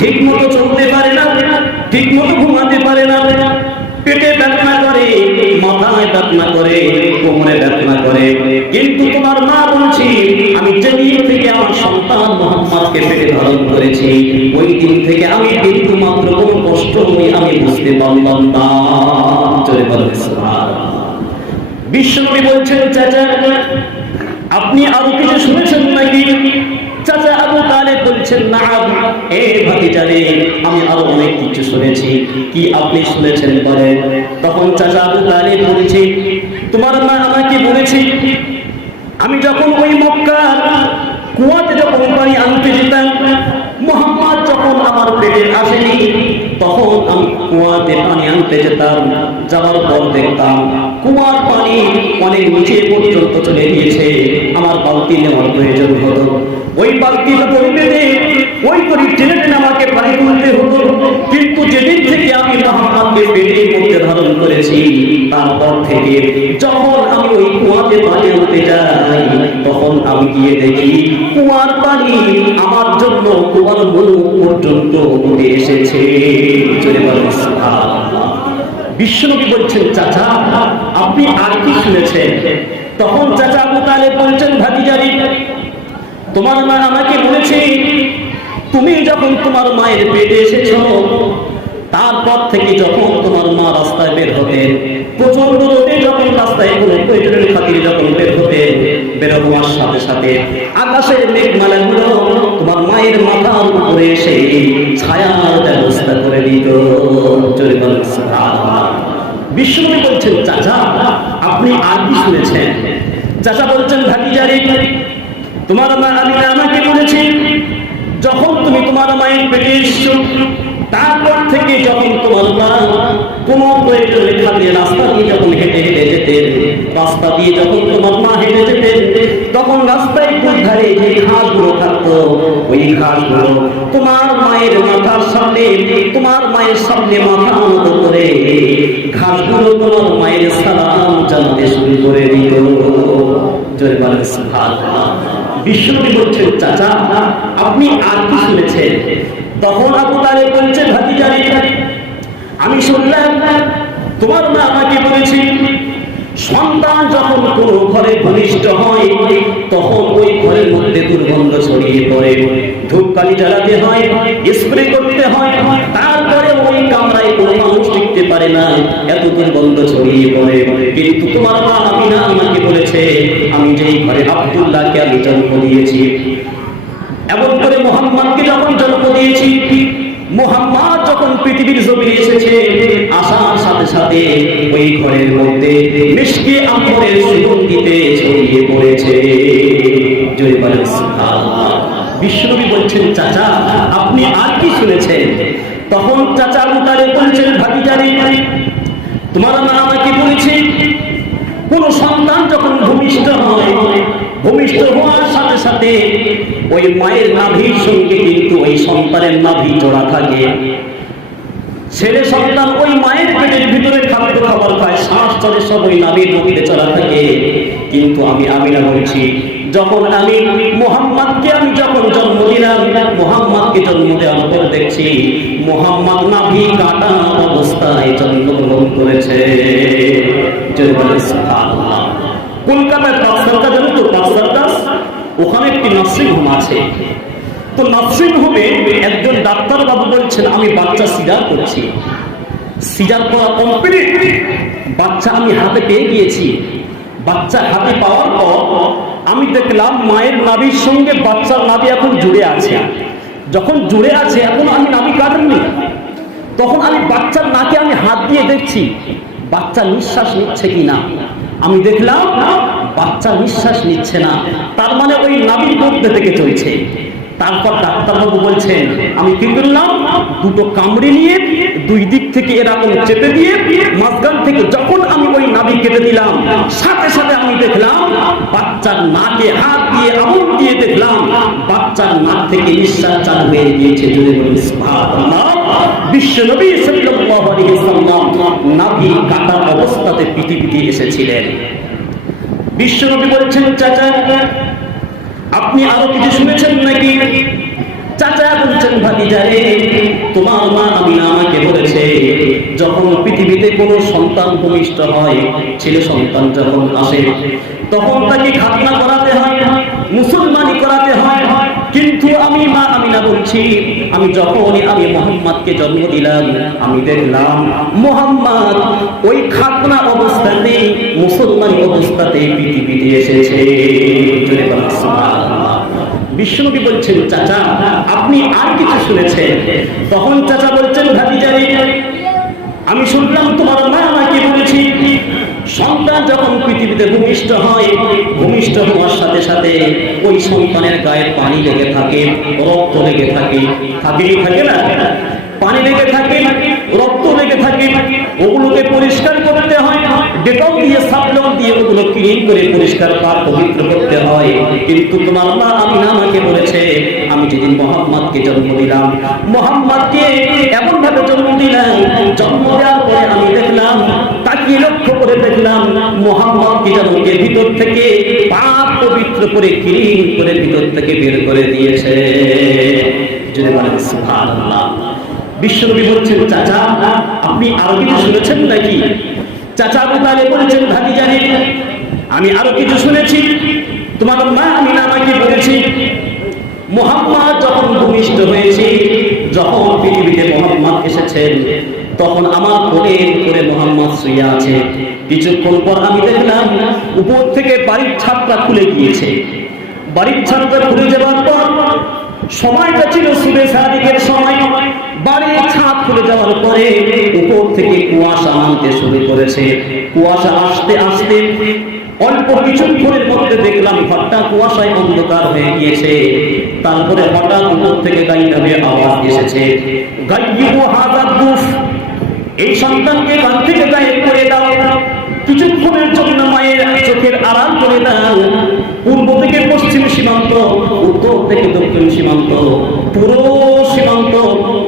ঠিক মতো চলতে পারে না, ঠিক মতো ঘুমাতে পারে না, পেটে ব্যথা করে, মাথায় ব্যথা করে, কোমরে ব্যথা করে। কিন্তু তোমার মা বলছি, আমি যেদিন থেকে আমার সন্তান মুহাম্মদকে পেটে ধারণ করেছি, ওই দিন থেকে আমি কিন্তু মাত্র কোনো কষ্ট আমি বুঝতে পারলাম না। চলে বলেন সুবহানাল্লাহ। বিশ্বনবী বলছেন, চাচা আপনি আরো কিছু শুনেছেন নাকি? চাচা আবু তালেব বলছেন, নাম এ ভাতিজারে, আমি আরো অনেক কিছু শুনেছি। কি আপনি শুনেছেন বলেন? তখন চাচা আবু তালেব বলছে, তোমার মা আমাকে বলেছে, আমি যখন ওই মক্কা কুয়াতে যখন পানি আনতে যেতাম, মুহাম্মদ যখন আমার পেটে আসেনি, তখন আমি কুয়াতে পানি আনতে যেতাম। যাওয়ার পর দেখতাম কুয়ার পানি অনেক নিচে পর্যন্ত চলে গিয়েছে। আমার বালতি নেওয়ার প্রয়োজন হতো, ওই বালতির উপর বেঁধে ওই করে টেনে টেনে আমাকে পানি তুলতে হতো। কিন্তু যেদিন থেকে আমি মুহাম্মদকে পেটের মধ্যে ধারণ করেছি, তারপর থেকে যখন আমি ওই কুয়াতে পানি আনতে যাই, তখন আমি গিয়ে দেখি কুয়ার পানি আমার জন্য কুয়ার মুখ পর্যন্ত উঠে এসেছে। চলে বলেন সুবহানাল্লাহ। বিশ্বনবী বলছেন, চাচা আপনি আর কি শুনেছেন? তখন চাচা আবু তালেব বলছেন, ভাতিজারি তোমার মা আমাকে বলেছে, তুমি যখন তোমার মায়ের পেটে এসেছো, তারপর থেকে যখন তোমার মা রাস্তায় বের হতেন, প্রচন্ড রোদে যখন রাস্তায় কোনো প্রয়োজনের খাতিরে যখন বের হতেন, বের হওয়ার সাথে সাথে আকাশের মেঘমালাগুলো তোমার মায়ের মাথার উপরে এসে ছায়ার ব্যবস্থা করে দিত। চলে বলেন সুবহানাল্লাহ। বিশ্বনবী বলছেন, চাচা আপনি আর কি শুনেছেন? চাচা বলছেন, ভাতিজারি তোমার মা আমিনা আমাকে বলেছে, যখন তুমি তোমার মায়ের পেটে এসেছো, তারপর থেকে যখন তোমার মা কোনো প্রয়োজনে খাতিরে রাস্তা দিয়ে যখন হেঁটে হেঁটে যেতেন, রাস্তা দিয়ে যখন তোমার মা হেঁটে যেতেন, তখন রাস্তায় দুধারে যে ঘাসগুলো থাকতো, ওই ঘাসগুলো তোমার মায়ের মাথার সামনে, তোমার মায়ের সামনে মাথা নত করে ঘাসগুলো তোমার মায়ের সালাম জানাতে শুরু করে দিত। জয় বলেন সুবহানাল্লাহ। বিশ্বনবী বলছেন, চাচা আপনি আর কি শুনেছেন? তখন আবু তালেব বলছে, ভাতিজারি আমি শুনলাম তোমার মা আমাকে বলেছে, সন্তান যখন কোনো ঘরে ভূমিষ্ঠ হয়, তখন ওই ঘরের মধ্যে দুর্গন্ধ ছড়িয়ে পড়ে, ধূপকাঠি জ্বালাতে হয়, স্প্রে করতে হয়, তারপরে ওই কামরায় কোনো মানুষ টিকতে পারে না, এত দুর্গন্ধ ছড়িয়ে পড়ে। কিন্তু তোমার মা আমিনা আমাকে বলেছে, আমি যেই ঘরে আব্দুল্লাহকে আমি জন্ম দিয়েছি, এমন করে মুহাম্মদকে যখন জন্ম দিয়েছি, মুহাম্মদ যখন পৃথিবীর জমিনে এসেছে, আসার সাথে সাথে ওই ঘরের মধ্যে মিশকে আম্বরের সুগন্ধিতে ছড়িয়ে পড়েছে। জয় বলেন সুবহানাল্লাহ। বিশ্বনবী বলছেন, চাচা আপনি আর কি শুনেছেন? তখন চাচা আবু তালেব বলছেন, ভাতিজারি তোমার মা আমাকে বলেছে, কোন সন্তান যখন ভূমিষ্ঠ হয়, ভূমিষ্ঠ হওয়ার সাথে সাথে ওই মায়ের নাভির সঙ্গে কিন্তু ওই সন্তানের নাভি জোড়া থাকে। ছেলে সন্তান ওই মায়ের পেটের ভিতরে খাদ্য খাবার খায়, শ্বাস চলে সব ওই নাভির মধ্যে চলা থাকে। কিন্তু আমি আমিনা বলছি, যখন আমি মুহাম্মদকে আমি যখন জন্ম দিলাম, মুহাম্মদকে জন্ম দেওয়ার পর দেখছি মুহাম্মদ নাভি কাটা অবস্থায় জন্মগ্রহণ করেছে। জয় বলেন সুবহানাল্লাহ। কলকাতায় পাঁচসারকা, জানো তো পাঁচসারকা, ওখানে একটি নার্সিং হোম আছে। তো নার্সিং হোমে একজন ডাক্তার বাবু বলছেন, আমি বাচ্চা সিজার করছি, সিজার করা কমপ্লিট, বাচ্চা আমি হাতে পেয়ে গিয়েছি। বাচ্চা হাতে পাওয়ার পর আমি দেখলাম মায়ের নাভির সঙ্গে বাচ্চার নাভি এখন জুড়ে আছে। যখন জুড়ে আছে, এখন আমি নাভি কাটেননি, তখন আমি বাচ্চার নাকে আমি হাত দিয়ে দেখছি বাচ্চা নিঃশ্বাস নিচ্ছে কিনা। আমি দেখলাম বাচ্চা নিঃশ্বাস নিচ্ছে না, তার মানে ওই নাভির মধ্যে থেকে চলছে। তারপর ডাক্তারবাবু বলছেন, আমি কি করলাম, দুটো কামড়ে নিয়ে দুই দিক থেকে এরকম চেপে দিয়ে মাঝখান থেকে যখন আমি ওই নাভি কেটে দিলাম, সাথে সাথে আমি দেখলাম বাচ্চার নাকে হাত দিয়ে আঙুল দিয়ে দেখলাম বাচ্চার নাক থেকে নিঃশ্বাস চালু হয়ে গিয়েছে। জোরে বলুন সুবহানাল্লাহ। বিশ্বনবী সাল্লাল্লাহু আলাইহি ওয়াসাল্লাম নাভি কাটা অবস্থাতে পৃথিবীতে এসেছিলেন। বিশ্বনবী বলছেন, চাচা আপনি আরো কিছু শুনেছেন নাকি? চাচা বলছেন ভাতিজা রে, তোমার মা আমিনা আমাকে বলেছে যখন পৃথিবীতে কোনো সন্তান ভূমিষ্ঠ হয়, ছেলে সন্তান যখন আসে তখন তাকে খাতনা করাতে হয়, মুসলমানি করাতে হয়। কিন্তু আমি মা আমিনা বলছি, আমি যখনই আমি মুহাম্মদকে জন্ম দিলাম, আমি দেখলাম মুহাম্মদ ওই খাতনা অবস্থাতে মুসলমানি অবস্থাতে পৃথিবীতে এসেছে। সুবহানাল্লাহ। বিশ্বনবী বলছেন চাচা আপনি আর কিছু শুনেছেন? তখন চাচা বলছেন ভাতিজা রে, আমি শুনলাম তোমার মা আমাকে বলেছি সন্তান যখন পৃথিবীতে ভূমিষ্ঠ হয়, ভূমিষ্ঠ হওয়ার সাথে সাথে ওই সন্তানের গায়ে পানি লেগে থাকে, রক্ত লেগে থাকে, থাকে না, পানি লেগে থাকে, রক্ত লেগে থাকে, ওগুলোকে পরিষ্কার করতে হয়, ডেটল দিয়ে সাবলন দিয়ে ওগুলো ক্লিন করে পরিষ্কার পাক পবিত্র করতে হয়। কিন্তু তোমার মা আমিনা আমাকে বলেছে আমি যেদিন মুহাম্মদকে জন্ম দিলাম, মুহাম্মদকে এমন ভাবে জন্ম দিলাম, জন্ম দেওয়ার পরে আমি দেখলাম, তাকে লক্ষ্য করে দেখলাম মুহাম্মদকে যেন ভিতর থেকে পাক পবিত্র করে ক্লিন করে ভিতর থেকে বের করে দিয়েছে। যদি বলেন সুবহানাল্লাহ। বিশ্বনবী বলছেন চাচা আপনি আরো কিছু শুনেছেন নাকি? চাচা আবু তালেব বলেছেন ভাতিজা রে, আমি আরো কিছু শুনেছি, তোমার মা আমিনা আমাকে বলেছি মুহাম্মদ যখন ভূমিষ্ঠ হয়েছে, যখন পৃথিবীতে মুহাম্মদ এসেছেন, তখন আমার কোলের উপরে মুহাম্মদ শুয়ে আছে। কিছুক্ষণ পর আমি দেখলাম উপর থেকে বাড়ির ছাদটা খুলে গিয়েছে। বাড়ির ছাদটা খুলে যাওয়ার পর সময়টা ছিল সুবে সাদিকের সময়, বাড়ির ছাদ খুলে যাওয়ার পরে উপর থেকে কুয়াশা নামতে শুরু করেছে। কুয়াশা আসতে আসতে অল্প কিছুক্ষণের মধ্যে দেখলাম ঘরটা কুয়াশায় অন্ধকার হয়ে গিয়েছে। তারপরে হঠাৎ উপর থেকে গাইবে আওয়াজ এসেছে, গাইয়িবু হাযাদ দুফ, এই সন্তানকে গান থেকে গায়েব করে দাও, কিছুক্ষণের জন্য মায়ের চোখের আড়াল করে দাও। পূর্ব থেকে পশ্চিম সীমান্ত, উত্তর থেকে দক্ষিণ সীমান্ত, পুরো সীমান্ত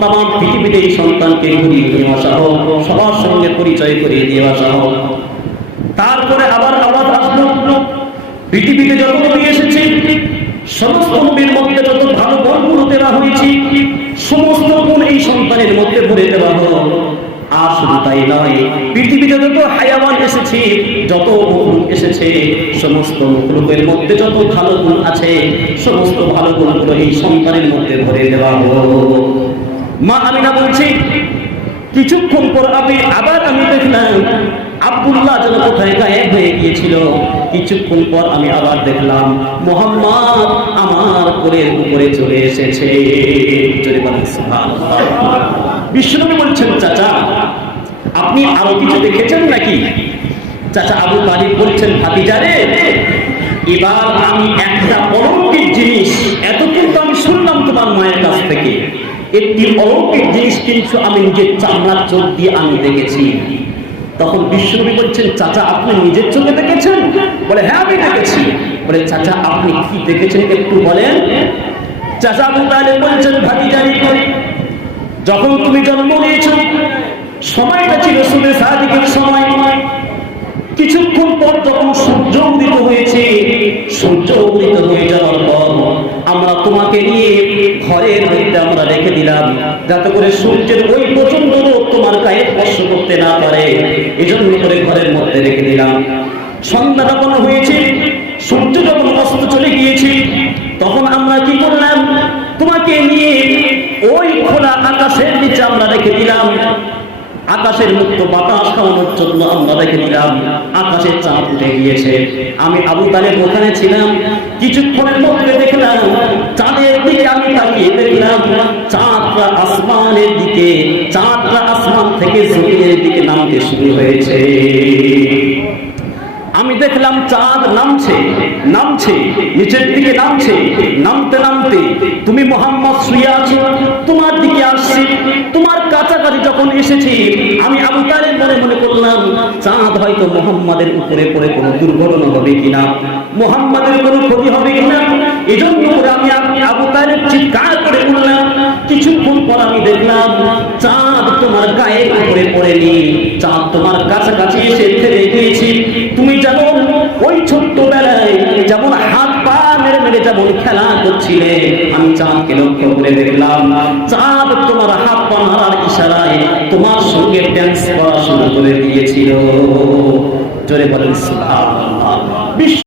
তাম পৃথিবীতে এই সন্তানকে ঘুরিয়ে নিয়ে আসা হোক, সবার সঙ্গে পরিচয় করিয়ে দিয়ে আসা হোক। তারপরে আবার আওয়াজ আসলো, পৃথিবীতে যত নবী এসেছে সমস্ত নবীর মধ্যে যত ভালো গুণগুলো দেওয়া হয়েছে সমস্ত গুণ এই সন্তানের মধ্যে ভরে দেওয়া হোক। আর শুধু তাই নয়, পৃথিবীতে যত হায়াওয়ান এসেছে, যত মখলুক এসেছে, সমস্ত মখলুকের মধ্যে যত ভালো গুণ আছে সমস্ত ভালো গুণগুলো এই সন্তানের মধ্যে ভরে দেওয়া হোক। মা আমিনা বলছি কিছুক্ষণ পর আমি দেখলাম আব্দুল্লাহ যেন কোথায় গায়েব হয়ে গিয়েছিল। কিছুক্ষণ পর আমি আবার দেখলাম মুহাম্মদ আমার কোলের উপরে চলে এসেছে। বিশ্বনবী বলছেন চাচা আপনি আরো কিছু দেখেছেন নাকি? চাচা আবু তালিব বলছেন ভাতিজা রে, এবার আমি একটা অলৌকিক জিনিস, এতক্ষণ তো আমি শুনলাম তোমার মায়ের কাছ থেকে, একটি অলৌকিক জিনিস কিন্তু আমি নিজের চামড়ার চোখ দিয়ে আমি দেখেছি। তখন বিশ্বনবী বলছেন চাচা আপনি নিজের চোখে দেখেছেন? বলে হ্যাঁ আমি দেখেছি। বলে চাচা আপনি কি দেখেছেন একটু বলেন। চাচা আবু তালেব বলছেন ভাতিজা রে, যখন তুমি জন্ম নিয়েছো সময়টা ছিল সুবে সাদিকের সময়, কিছুক্ষণ পর যখন সূর্য উদিত হয়েছে, সূর্য উদিত হয়ে যাওয়ার পর আমরা তোমাকে নিয়ে ঘরের মধ্যে আমরা রেখে দিলাম, যাতে করে সূর্যের ওই প্রচন্ড রোদ তোমার গায়ে স্পর্শ করতে না পারে, এজন্য করে ঘরের মধ্যে রেখে দিলাম। সন্ধ্যা যখন হয়েছে, সূর্য যখন অস্ত চলে গিয়েছে, তখন আমরা কি করলাম, তোমাকে নিয়ে ওই খোলা আকাশের নিচে আমরা রেখে দিলাম। আকাশের মুক্ত বাতাস খাওয়ানোর জন্য আমরা রেখে দিলাম। আকাশের চাঁদ উঠে গিয়েছে, আমি আবু তালেব ওখানে ছিলাম। কিছুক্ষণের মধ্যে দেখলাম চাঁদের দিকে, আমি তাকিয়ে দেখলাম চাঁদটা আসমানের দিকে, চাঁদটা আসমান থেকে জমিনের দিকে নামতে শুরু হয়েছে। আমি দেখলাম চাঁদ নামছে নামছে নিচের দিকে নামছে, নামতে নামতে তুমি মুহাম্মদ শুয়ে আছো, তোমার দিকে আসছে। তোমার কাছাকাছি যখন এসেছি আমি আবু তালেব মনে করলাম চাঁদ হয়তো মুহাম্মাদের উপরে পড়ে কোনো দুর্ঘটনা হবে কিনা, মুহাম্মাদের কোনো ক্ষতি হবে কিনা। এজন্য করে আমি আবু তালেব চিৎকার করে বললাম। কিছুক্ষণ পর আমি দেখলাম চাঁদ তোমার গায়ের উপরে পড়েনি, চাঁদ তোমার কাছাকাছি এসে থেমে গিয়েছে। তুমি যেমন ওই ছোট্টবেলায় যেমন হাত পা মেরে মিলে যেমন খেলা করছিলে, আমি চাঁদকে লক্ষ্য করে দেখলাম চাঁদ তোমার হাত পা নাড়ার ইশারায় তোমার সঙ্গে ড্যান্স করা শুরু করে দিয়েছিল। জোরে বলেন সুবহানাল্লাহ।